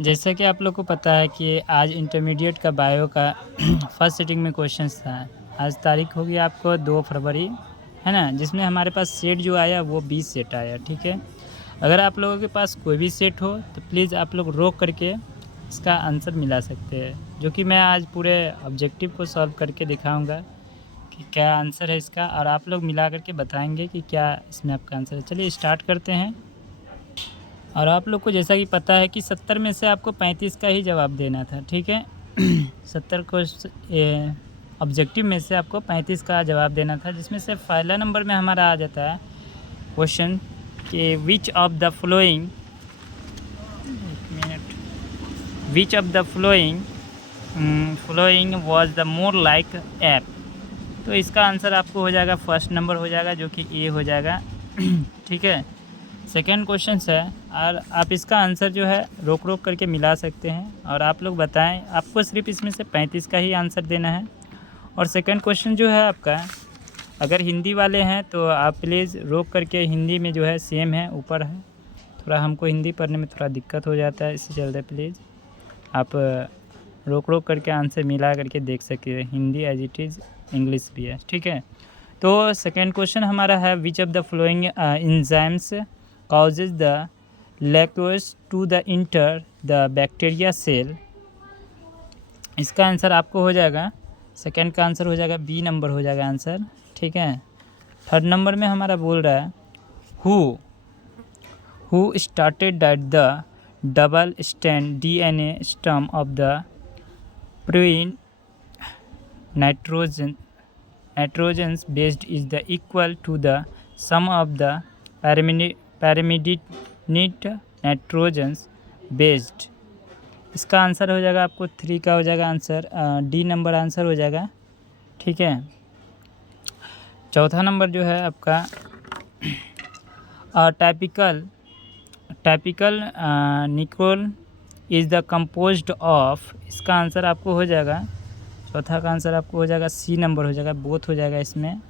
जैसे कि आप लोग को पता है कि आज इंटरमीडिएट का बायो का फर्स्ट सिटिंग में क्वेश्चंस था। आज तारीख होगी आपको 2 फरवरी, है ना? जिसमें हमारे पास सेट जो आया वो 20 सेट आया, ठीक है? अगर आप लोगों के पास कोई भी सेट हो तो प्लीज़ आप लोग रोक करके इसका आंसर मिला सकते हैं, जो कि मैं आज पूरे ऑब्जेक्टिव को सॉल्व करके दिखाऊँगा कि क्या आंसर है इसका, और आप लोग मिला करके बताएँगे कि क्या इसमें आपका आंसर है। चलिए स्टार्ट करते हैं। और आप लोग को जैसा कि पता है कि 70 में से आपको 35 का ही जवाब देना था, ठीक है? 70 को ऑब्जेक्टिव में से आपको 35 का जवाब देना था, जिसमें से पहला नंबर में हमारा आ जाता है क्वेश्चन कि which of the following following was the more like app. तो इसका आंसर आपको हो जाएगा फर्स्ट नंबर हो जाएगा, जो कि ए हो जाएगा। ठीक है। सेकेंड क्वेश्चन है, और आप इसका आंसर जो है रोक रोक करके मिला सकते हैं, और आप लोग बताएं। आपको सिर्फ इसमें से 35 का ही आंसर देना है। और सेकेंड क्वेश्चन जो है आपका, अगर हिंदी वाले हैं तो आप प्लीज़ रोक करके, हिंदी में जो है सेम है, ऊपर है। थोड़ा हमको हिंदी पढ़ने में थोड़ा दिक्कत हो जाता है, इससे चलते प्लीज़ आप रोक रोक करके आंसर मिला करके देख सकते हैं। Hindi as it is, English भी है, ठीक है। तो सेकेंड क्वेश्चन हमारा है, which of the following enzymes causes the lactose to the enter the bacteria cell। इसका आंसर आपको हो जाएगा, सेकेंड का आंसर हो जाएगा बी नंबर हो जाएगा आंसर, ठीक है। थर्ड नंबर में हमारा बोल रहा है, who started that the double strand DNA sum of the protein nitrogens based is the equal to the sum of the pyrimidine nitrogens based. इसका आंसर हो जाएगा आपको 3 का हो जाएगा आंसर, डी नंबर आंसर हो जाएगा, ठीक है। चौथा नंबर जो है आपका typical nickel is the composed of. इसका आंसर आपको हो जाएगा, चौथा का आंसर आपको हो जाएगा सी नंबर हो जाएगा, बोथ हो जाएगा इसमें।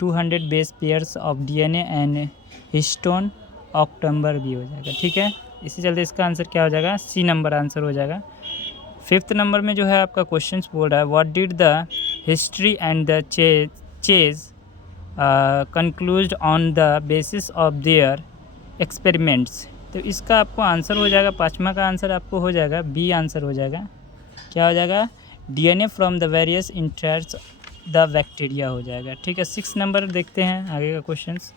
200 base pairs of DNA and histone October भी हो जाएगा, ठीक है। इसी चलते इसका आंसर क्या हो जाएगा, सी नंबर आंसर हो जाएगा। फिफ्थ नंबर में जो है आपका क्वेश्चन बोल रहा है, what did the history and the chase conclude on the basis of their experiments. तो इसका आपको आंसर हो जाएगा, पाँचवा का आंसर आपको हो जाएगा बी आंसर हो जाएगा। क्या हो जाएगा, DNA from the various इंटर्स the bacteria हो जाएगा, ठीक है। 6 नंबर देखते हैं आगे का क्वेश्चंस।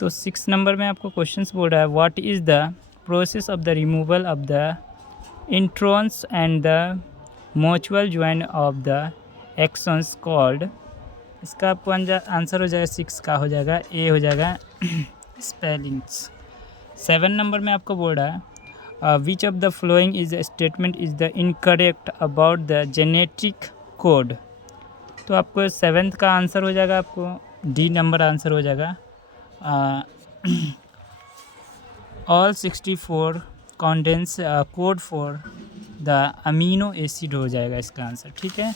तो 6 नंबर में आपको क्वेश्चंस बोल रहा है, what is the process of the removal of the introns and the mutual join of the actions called. इसका आपको आंसर हो जाएगा 6 का हो जाएगा, ए हो जाएगा स्पेलिंग्स। 7 नंबर में आपको बोल रहा है, which of the following is statement is the incorrect about the genetic code. तो आपको 7th का आंसर हो जाएगा, आपको डी नंबर आंसर हो जाएगा। All 64 condense code for the amino acid हो जाएगा इसका आंसर, ठीक है।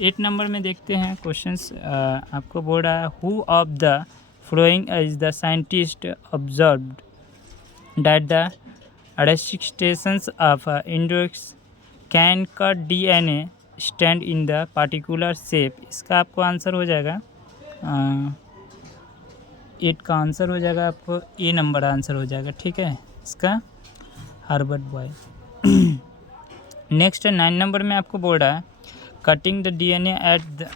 8 नंबर में देखते हैं क्वेश्चंस। आपको बोल रहा है, who of the following is the scientist observed that the restrictions of index can cut DNA stand in the particular shape। इसका आपको आंसर हो जाएगा 8 का आंसर हो जाएगा आपको ए नंबर आंसर हो जाएगा, ठीक है, इसका हार्वर्ड बॉय। नेक्स्ट 9 नंबर में आपको बोल रहा है, cutting the DNA at the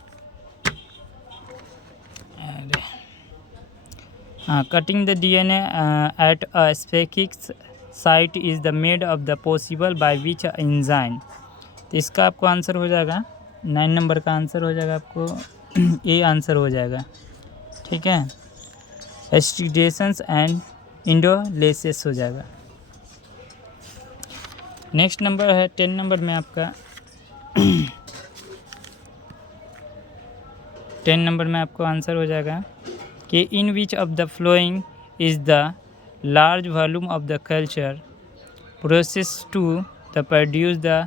cutting the DNA at a specific site is the made of the possible by which enzyme। तो इसका आपको आंसर हो जाएगा 9 नंबर का आंसर हो जाएगा आपको ए आंसर हो जाएगा, ठीक है। एस्टिडेशंस एंड इंडोलेसिस हो जाएगा। नेक्स्ट नंबर है 10 नंबर में आपका 10 नंबर में आपको आंसर हो जाएगा कि in which of the following is the large volume of the culture process to the produce the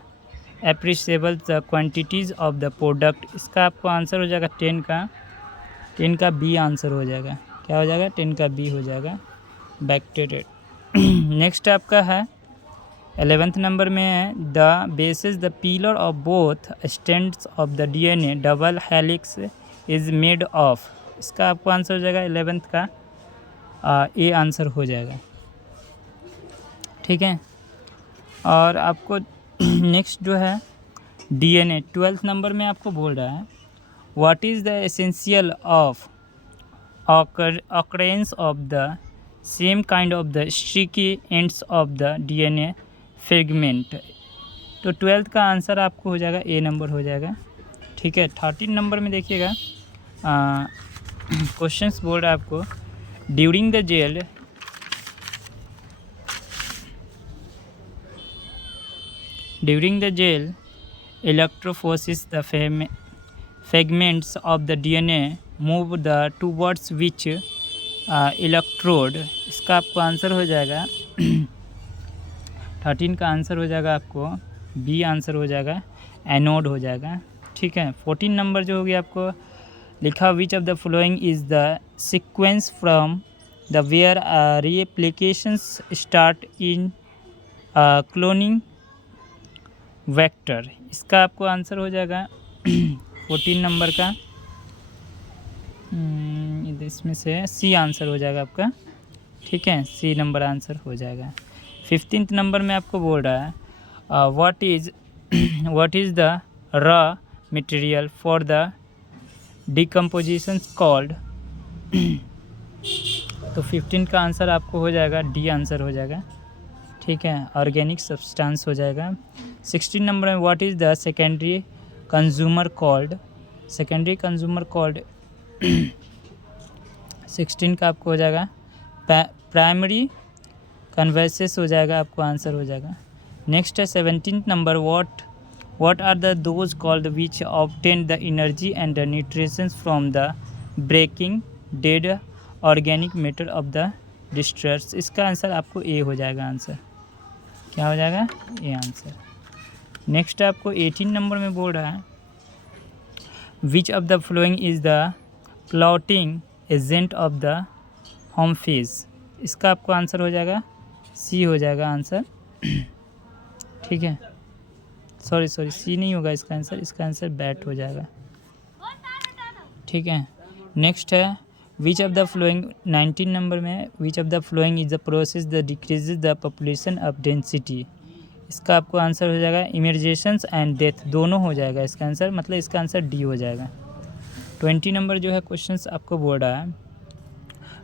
appreciable the quantities of the product. इसका आपको आंसर हो जाएगा 10 का बी आंसर हो जाएगा। क्या हो जाएगा, 10 का बी हो जाएगा, बैक्टीरिया। नेक्स्ट आपका है 11th नंबर में है the basis the pillar of both stands of the DNA double helix is made of. इसका आपको आंसर हो जाएगा 11th का ए आंसर हो जाएगा। ठीक है, और आपको नेक्स्ट जो है DNA 12th नंबर में आपको बोल रहा है what is the essential of occurrence of the same kind of the streaky ends of the DNA fragment। तो 12th का आंसर आपको हो जाएगा ए नंबर हो जाएगा। ठीक है, 13 नंबर में देखिएगा क्वेश्चंस बोल रहा है आपको during the gel electrophoresis the fragments of the DNA move the towards which electrode। इसका आपको आंसर हो जाएगा 13 का आंसर हो जाएगा आपको बी आंसर हो जाएगा, एनोड हो जाएगा। ठीक है, 14 नंबर जो होगी आपको लिखा which of the following is the sequence from the where replications start in cloning vector. इसका आपको आंसर हो जाएगा 14 नंबर का इसमें से सी आंसर हो जाएगा आपका। ठीक है, सी नंबर आंसर हो जाएगा। 15th नंबर में आपको बोल रहा है what is the raw material for the decomposition called. तो 15 का आंसर आपको हो जाएगा डी आंसर हो जाएगा। ठीक है, ऑर्गेनिक सब्सटेंस हो जाएगा। 16 नंबर में what is the secondary consumer called. Secondary consumer called 16 का आपको हो जाएगा प्राइमरी कन्वर्सेस हो जाएगा, आपको आंसर हो जाएगा। नेक्स्ट है 17th number what are the those called which obtain the energy and the nutritions from the breaking dead organic matter of the distress. इसका आंसर आपको ए हो जाएगा। आंसर क्या हो जाएगा, ए आंसर। नेक्स्ट आपको 18 नंबर में बोल रहा है which of the following is the plotting agent of the home phase. इसका आपको आंसर हो जाएगा सी हो जाएगा आंसर। ठीक है, सॉरी सी नहीं होगा इसका आंसर बैट हो जाएगा। ठीक है, नेक्स्ट है which of the following 19 number में which of the following is the process the decreases the population of density. इसका आपको आंसर हो जाएगा इमर्जेशंस एंड डेथ दोनों हो जाएगा इसका आंसर, मतलब इसका आंसर डी हो जाएगा। 20 नंबर जो है क्वेश्चंस आपको बोल रहा है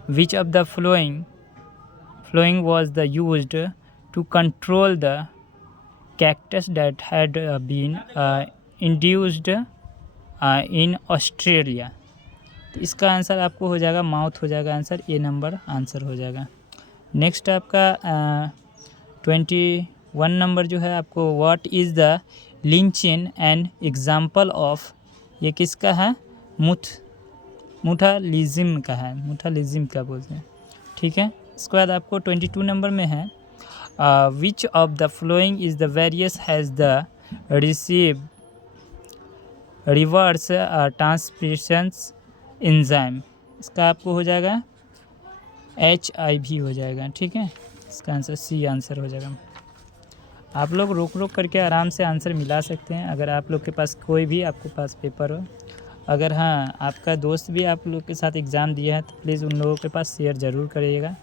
which of the following was the used to control the cactus that had been induced in Australia. तो इसका आंसर आपको हो जाएगा माउथ हो जाएगा आंसर, ए नंबर आंसर हो जाएगा। नेक्स्ट आपका 21 नंबर जो है आपको what is the lichen and example of. ये किसका है, मुठालिज्म का है, मुठालिज्म का बोलते हैं। ठीक है, इसके बाद आपको 22 नंबर में है which of the following is the various has the receive reverse transcription enzyme. इसका आपको हो जाएगा HIV हो जाएगा। ठीक है, इसका आंसर सी आंसर हो जाएगा। आप लोग रोक करके आराम से आंसर मिला सकते हैं अगर आप लोग के पास कोई भी आपके पास पेपर हो। अगर हाँ आपका दोस्त भी आप लोग के साथ एग्ज़ाम दिया है तो प्लीज़ उन लोगों के पास शेयर ज़रूर करिएगा।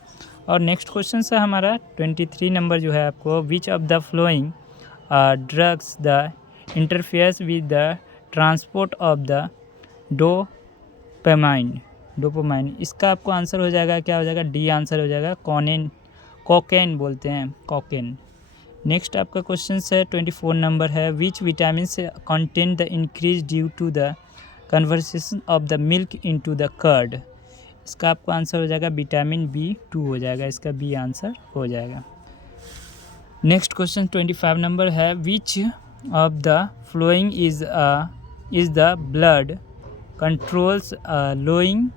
और नेक्स्ट क्वेश्चन है हमारा 23 नंबर जो है आपको which of the flowing drugs the interferes with the transport of the dopamine. इसका आपको आंसर हो जाएगा क्या हो जाएगा, डी आंसर हो जाएगा, कोकेन बोलते हैं, कोकेन। नेक्स्ट आपका क्वेश्चन है 24 नंबर है विच विटामिन से content the increase due to the conversation of the milk into the curd. इसका आपको आंसर हो जाएगा विटामिन B2 हो जाएगा, इसका बी आंसर हो जाएगा। नेक्स्ट क्वेश्चन 25 नंबर है which of the following is the blood controls lowering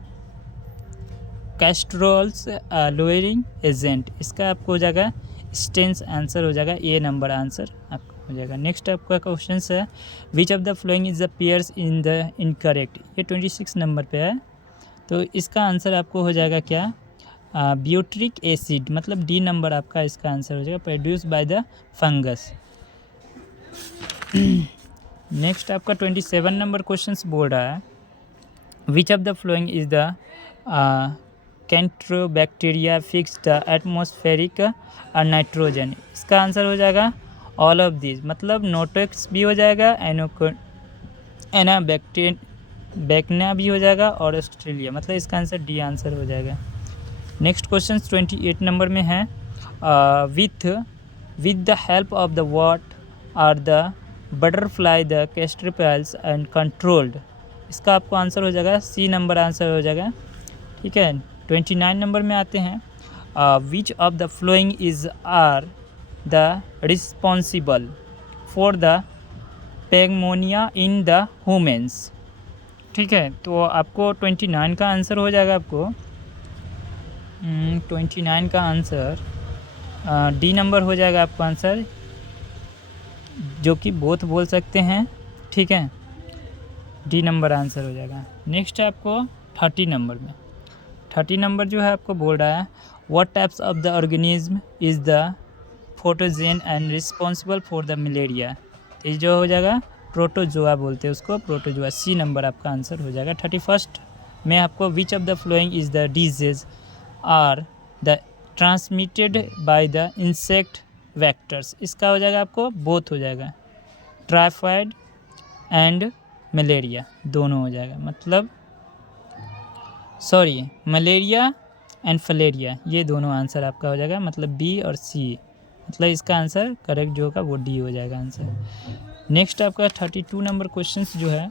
cholesterols lowering agent. इसका आपको हो जाएगा स्टेंस आंसर हो जाएगा, ए नंबर आंसर आपको हो जाएगा। नेक्स्ट आपका क्वेश्चन है which of the following is the pairs in the incorrect. ये 26 नंबर पे है, तो इसका आंसर आपको हो जाएगा क्या, ब्यूट्रिक एसिड, मतलब डी नंबर आपका इसका आंसर हो जाएगा, produce by the fungus. Next आपका 27 नंबर क्वेश्चन बोल रहा है which of the following is the cyanobacteria fix the atmospheric nitrogen. इसका आंसर हो जाएगा ऑल ऑफ दिस, मतलब नोटेक्स भी हो जाएगा, एनाबैक्टेरिया भी हो जाएगा और ऑस्ट्रेलिया, मतलब इसका आंसर डी आंसर हो जाएगा। नेक्स्ट क्वेश्चन 28 नंबर में है with the help of the what are the butterfly the caterpillars and controlled. इसका आपको आंसर हो जाएगा सी नंबर आंसर हो जाएगा, ठीक है। 29 नंबर में आते हैं which of the following is are the responsible for the pneumonia in the humans, ठीक है। तो आपको 29 का आंसर हो जाएगा, आपको 29 का आंसर डी नंबर हो जाएगा आपका आंसर, जो कि बोथ बोल सकते हैं, ठीक है, डी नंबर आंसर हो जाएगा। नेक्स्ट है आपको 30 नंबर में, 30 नंबर जो है आपको बोल रहा है what types of the organism is the pathogen and responsible for the malaria. तो ये जो हो जाएगा प्रोटोजोआ बोलते हैं उसको, प्रोटोजोआ, सी नंबर आपका आंसर हो जाएगा। 31 में आपको which of the following is the disease are the transmitted by the insect vectors. इसका हो जाएगा आपको बोथ हो जाएगा, टाइफाइड एंड मलेरिया दोनों हो जाएगा, मतलब सॉरी मलेरिया एंड फलेरिया, ये दोनों आंसर आपका हो जाएगा, मतलब बी और सी, मतलब इसका आंसर करेक्ट जो होगा वो डी हो जाएगा आंसर। नेक्स्ट आपका 32 नंबर क्वेश्चन जो है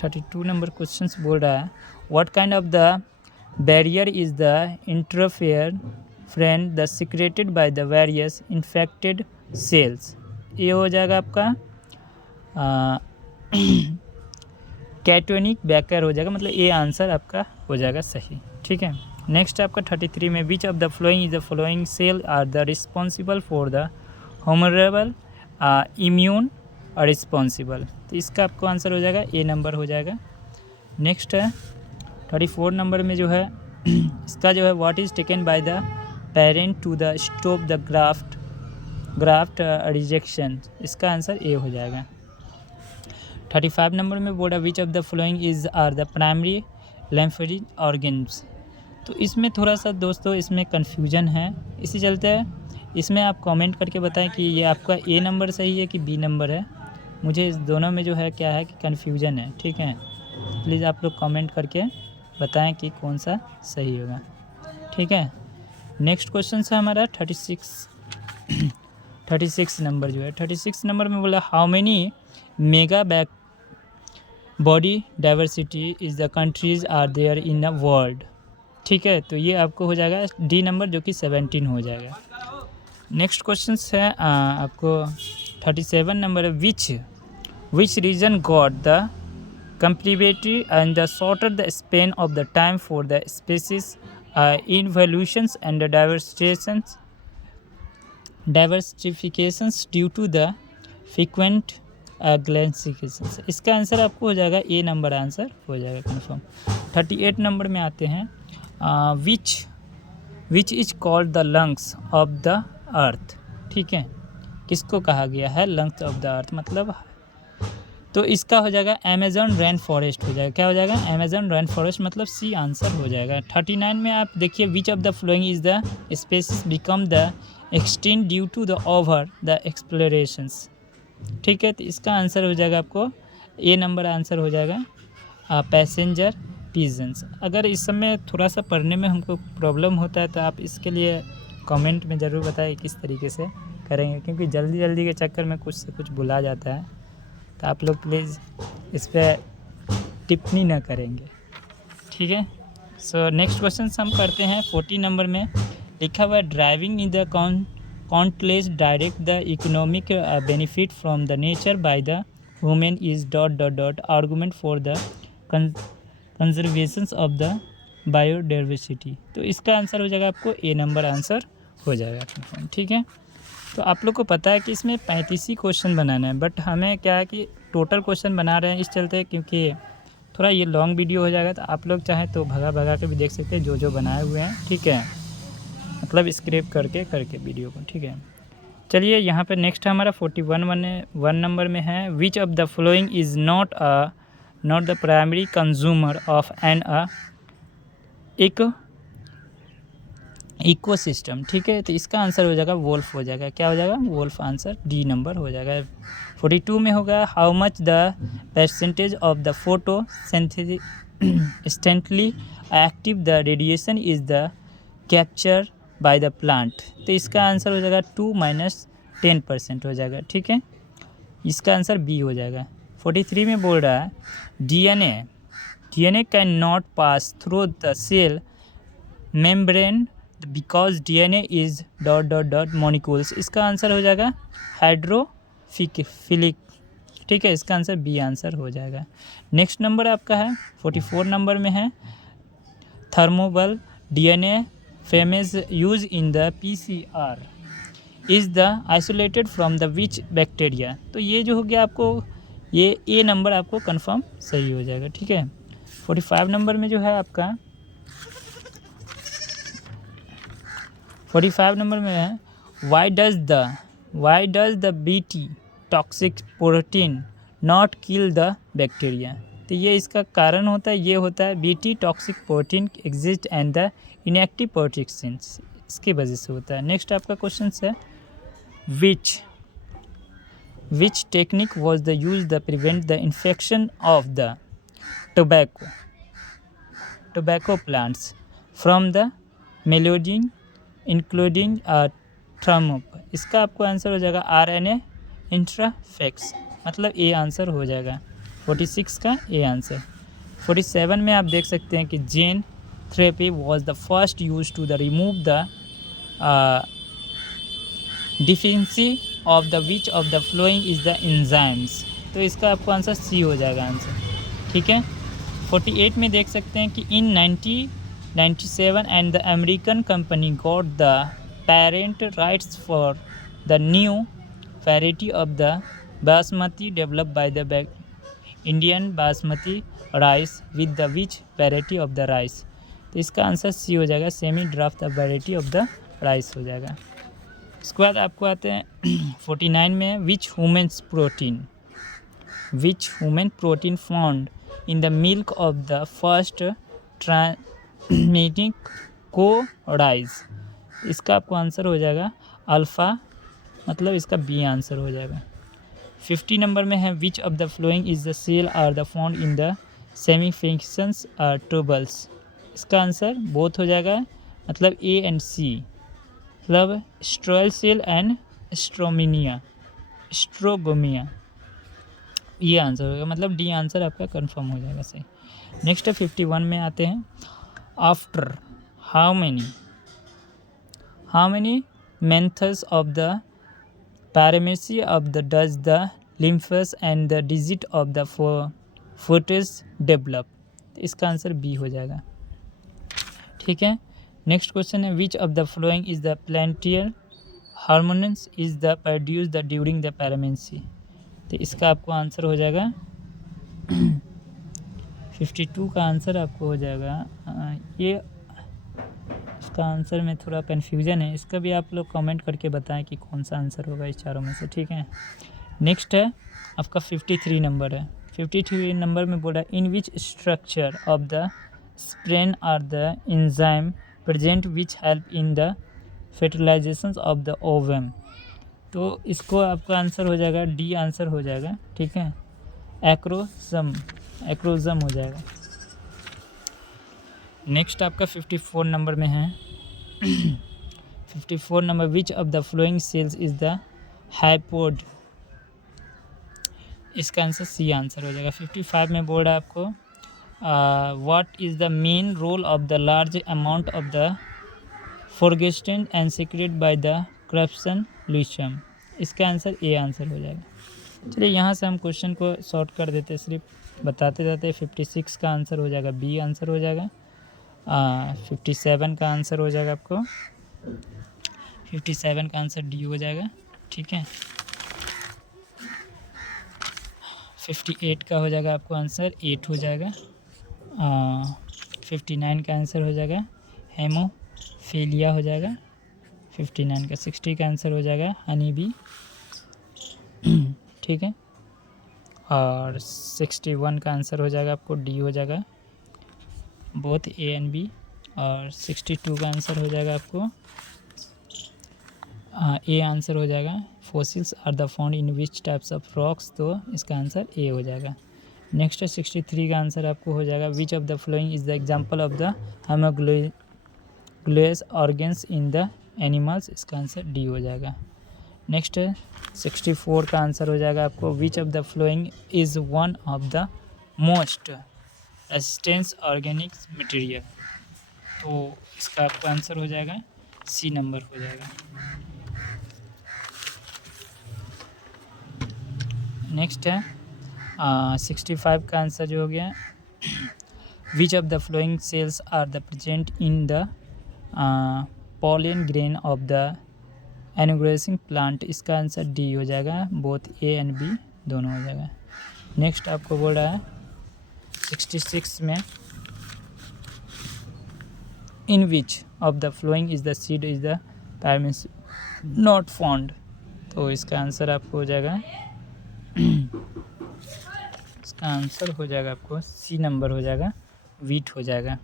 32 नंबर क्वेश्चन बोल रहा है what kind of the barrier is the interference the secreted by the various infected cells. ये हो जाएगा आपका कैटोनिक बैकर हो जाएगा, मतलब ये आंसर आपका हो जाएगा सही, ठीक है। नेक्स्ट आपका 33 में which of the following is the following cell are the responsible for the humoral immune responsible. तो इसका आपको आंसर हो जाएगा ए नंबर हो जाएगा। नेक्स्ट है 34 नंबर में जो है इसका जो है what is taken by the parent to the stop the graft rejection. इसका आंसर ए हो जाएगा। 35 नंबर में बोला which of the following is are the primary lymphatic organs. तो इसमें थोड़ा सा दोस्तों इसमें कन्फ्यूजन है, इसी चलते इसमें आप कमेंट करके बताएं कि ये आपका ए नंबर सही है कि बी नंबर है। मुझे इस दोनों में जो है क्या है कि कन्फ्यूजन है, ठीक है। प्लीज़ आप लोग कमेंट करके बताएं कि कौन सा सही होगा, ठीक है। नेक्स्ट क्वेश्चन है हमारा 36 नंबर जो है 36 नंबर में बोला how many mega back body diversity is the countries are there in a world, ठीक है। तो ये आपको हो जाएगा डी नंबर जो कि 17 हो जाएगा। नेक्स्ट क्वेश्चन है आपको 37 नंबर है which region got the compatibility and the shorter the span of the time for the species evolutions and diversifications due to the frequent glaciations. इसका आंसर आपको हो जाएगा ए नंबर आंसर हो जाएगा कन्फर्म। 38 नंबर में आते हैं which is called the lungs of the earth, ठीक है। किसको कहा गया है लंग्स ऑफ द अर्थ, मतलब तो इसका हो जाएगा अमेजन रेन फॉरेस्ट हो जाएगा। क्या हो जाएगा अमेजन रेन फॉरेस्ट, मतलब सी आंसर हो जाएगा। 39 में आप देखिए which of the following is the species become the extinct due to the over the explorations, ठीक है। तो इसका आंसर हो जाएगा आपको ए नंबर आंसर हो जाएगा पैसेंजर पिजन्स। अगर इस समय थोड़ा सा पढ़ने में हमको प्रॉब्लम होता है तो आप इसके लिए कमेंट में ज़रूर बताएं किस तरीके से करेंगे, क्योंकि जल्दी जल्दी के चक्कर में कुछ से कुछ भुला जाता है, तो आप लोग प्लीज़ इस पर टिप्पणी ना करेंगे, ठीक है। सो नेक्स्ट क्वेश्चन हम करते हैं 40 नंबर में लिखा हुआ है driving in the countless direct the economic benefit from the nature by the women is ... argument for the conservation of the biodiversity। तो इसका आंसर हो जाएगा आपको ए नंबर आंसर हो जाएगा, ठीक है। तो आप लोग को पता है कि इसमें 35 ही क्वेश्चन बनाना है, बट हमें क्या है कि टोटल क्वेश्चन बना रहे हैं इस चलते क्योंकि थोड़ा ये लॉन्ग वीडियो हो जाएगा, तो आप लोग चाहें तो भगा भगा के भी देख सकते हैं जो बनाए हुए हैं, ठीक है, मतलब स्क्रैप करके वीडियो को, ठीक है। चलिए यहाँ पे नेक्स्ट है हमारा 41 नंबर में है, which of the following is not the primary consumer of an ecosystem, ठीक है। तो इसका आंसर हो जाएगा वोल्फ हो जाएगा, क्या हो जाएगा, वोल्फ, आंसर डी नंबर हो जाएगा। 42 में होगा, how much the percentage of the photo instantly active the radiation is the capture by the plant. तो इसका आंसर हो जाएगा 2 - 10% हो जाएगा, ठीक है, इसका आंसर बी हो जाएगा। 43 में बोल रहा है, DNA can not pass through the cell membrane because DNA is ... molecules. इसका आंसर हो जाएगा हाइड्रोफिलिक, ठीक है, इसका आंसर बी आंसर हो जाएगा। नेक्स्ट नंबर आपका है 44 नंबर में है, thermostable DNA polymerase used in the PCR is the isolated from the which bacteria. तो ये जो हो गया आपको, ये ए नंबर आपको कंफर्म सही हो जाएगा, ठीक है। 45 नंबर में जो है आपका 45 नंबर में है, why does the BT toxic protein not kill the bacteria. तो ये इसका कारण होता है, ये होता है BT toxic protein exist and the inactive protections, इसकी वजह से होता है। नेक्स्ट आपका क्वेश्चन है, which technique was the use the prevent the infection of the tobacco plants from the meloidogyne incognita थर्मोप। इसका आपको आंसर हो जाएगा RNA इंट्राफेक्स, मतलब ए आंसर हो जाएगा 46 का ए आंसर। 47 में आप देख सकते हैं कि gene therapy was the first use to the remove the deficiency of the which of the following is the enzymes. तो इसका आपको आंसर सी हो जाएगा आंसर, ठीक है। 48 में देख सकते हैं कि इन 1997 and the American company got the patent rights for the new variety of the basmati developed by the Indian basmati rice with the which variety of the rice। तो इसका आंसर सी हो जाएगा, semi dwarf the variety of the rice हो जाएगा। उसके बाद आपको आते हैं 49 में, which human protein found in the milk of the first meeting cow Rosie. इसका आपको आंसर हो जाएगा अल्फ़ा, मतलब इसका बी आंसर हो जाएगा। 50 नंबर में है, which of the following is the cell are the found in the seminiferous tubules. इसका आंसर बोथ हो जाएगा, मतलब ए एंड सी, मतलब स्ट्रोयल सेल एंड स्ट्रोगोमिया, ये आंसर होगा, मतलब डी आंसर आपका कंफर्म हो जाएगा सही। नेक्स्ट है 51 में आते हैं, after how many months of the paramecy of the does the lymphus and the digit of the fetus develop। इसका आंसर बी हो जाएगा, ठीक है। नेक्स्ट क्वेश्चन है, which of the following is the placental hormones is the produce the during the pregnancy. तो इसका आपको answer हो जाएगा 52 का आंसर आपको हो जाएगा। ये इसका आंसर में थोड़ा कन्फ्यूजन है, इसका भी आप लोग कमेंट करके बताएं कि कौन सा आंसर होगा इस चारों में से, ठीक है। नेक्स्ट है आपका 53 नंबर है। 53 नंबर में बोला, in which structure of the sperm are the enzyme present which help in the fertilization of the ovum. तो इसको आपका आंसर हो जाएगा डी आंसर हो जाएगा, ठीक है, एक्रोजम हो जाएगा। नेक्स्ट आपका 54 नंबर में है 54 number, which of the following cells is the haploid. इसका आंसर सी आंसर हो जाएगा। 55 में बोल रहा है आपको, what is the main role of the large amount of the progesterone and secrete by the corpus luteum. इसका आंसर ए answer हो जाएगा। चलिए यहाँ से हम क्वेश्चन को शॉर्ट कर देते, सिर्फ बताते जाते। 56 का आंसर हो जाएगा बी आंसर हो जाएगा। 57 का आंसर हो जाएगा आपको 57 का आंसर डी हो जाएगा, ठीक है। 58 का हो जाएगा आपको आंसर 8 हो जाएगा। 59 का आंसर हो जाएगा हेमोफीलिया हो जाएगा 59 का। 60 का आंसर हो जाएगा हनी बी, ठीक है। और 61 का आंसर हो जाएगा आपको डी हो जाएगा बोथ ए एंड बी। और 62 का आंसर हो जाएगा आपको ए आंसर हो जाएगा fossils are the found in which types of rocks, तो इसका आंसर ए हो जाएगा। नेक्स्ट है 63 का आंसर आपको हो जाएगा विच of the following is the example of the haemoglobin organs in the animals, इसका आंसर डी हो जाएगा। नेक्स्ट है 64 का आंसर हो जाएगा आपको which of the following is one of the most resistance organic material, तो इसका आपको आंसर हो जाएगा सी नंबर हो जाएगा। नेक्स्ट है 65 का आंसर जो हो गया which of the following cells are the present in the pollen grain of the एनुग्रेसिंग प्लांट, इसका आंसर डी हो जाएगा बोथ ए एंड बी दोनों हो जाएगा। नेक्स्ट आपको बोल रहा है 66 में in which of the following is the seed is the पैरमिस नॉट फाउंड, तो इसका आंसर आपको हो जाएगा इसका आंसर हो जाएगा आपको सी नंबर हो जाएगा वीट हो जाएगा,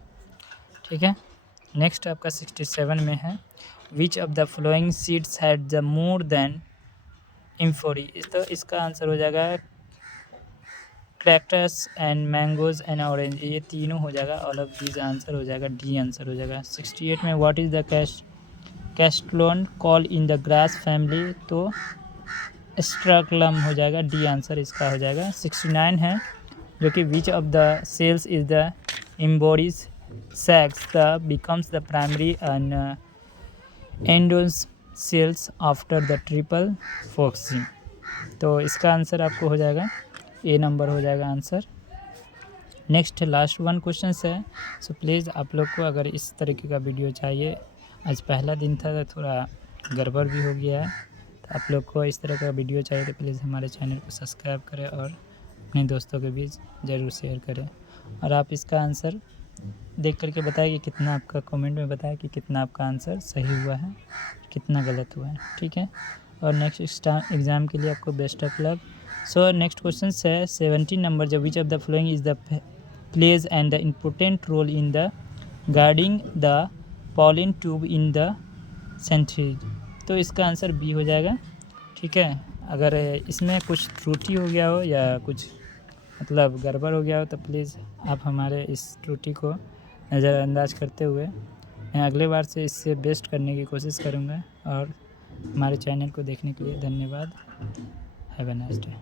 ठीक है। नेक्स्ट आपका 67 में है which of the following seeds had the more than embryo, तो इसका आंसर हो जाएगा cactus and mangoes and orange, ये तीनों हो जाएगा। ऑल ऑफ दीज आंसर हो जाएगा डी आंसर हो जाएगा। 68 में what is the cotyledon call in the grass family, तो स्ट्रक्लम हो जाएगा डी आंसर इसका हो जाएगा। 69 है जो कि which of the cells is the embryo sacs the becomes the primary and endosperm cells after the triple fusion, तो इसका आंसर आपको हो जाएगा ए नंबर हो जाएगा answer. Next last one question है, सो प्लीज़ आप लोग को अगर इस तरीके का वीडियो चाहिए, आज पहला दिन था तो थोड़ा गड़बड़ भी हो गया है, तो आप लोग को इस तरह का वीडियो चाहिए तो प्लीज़ हमारे चैनल को सब्सक्राइब करें और अपने दोस्तों के बीच ज़रूर शेयर करें। और आप इसका आंसर देख करके बताएं कि कितना आपका कमेंट में बताएं कि कितना आपका आंसर सही हुआ है, कितना गलत हुआ है, ठीक है। और नेक्स्ट एग्ज़ाम के लिए आपको best of luck. So next question है 17 नंबर, जो which of the following is the plays and the important role in the guarding the pollen tube in the sentries, तो इसका आंसर बी हो जाएगा, ठीक है। अगर इसमें कुछ त्रुटि हो गया हो या कुछ मतलब गड़बड़ हो गया हो तो प्लीज़ आप हमारे इस त्रुटि को नज़रअंदाज करते हुए मैं अगले बार से इससे बेस्ट करने की कोशिश करूँगा। और हमारे चैनल को देखने के लिए धन्यवाद। Have a nice day.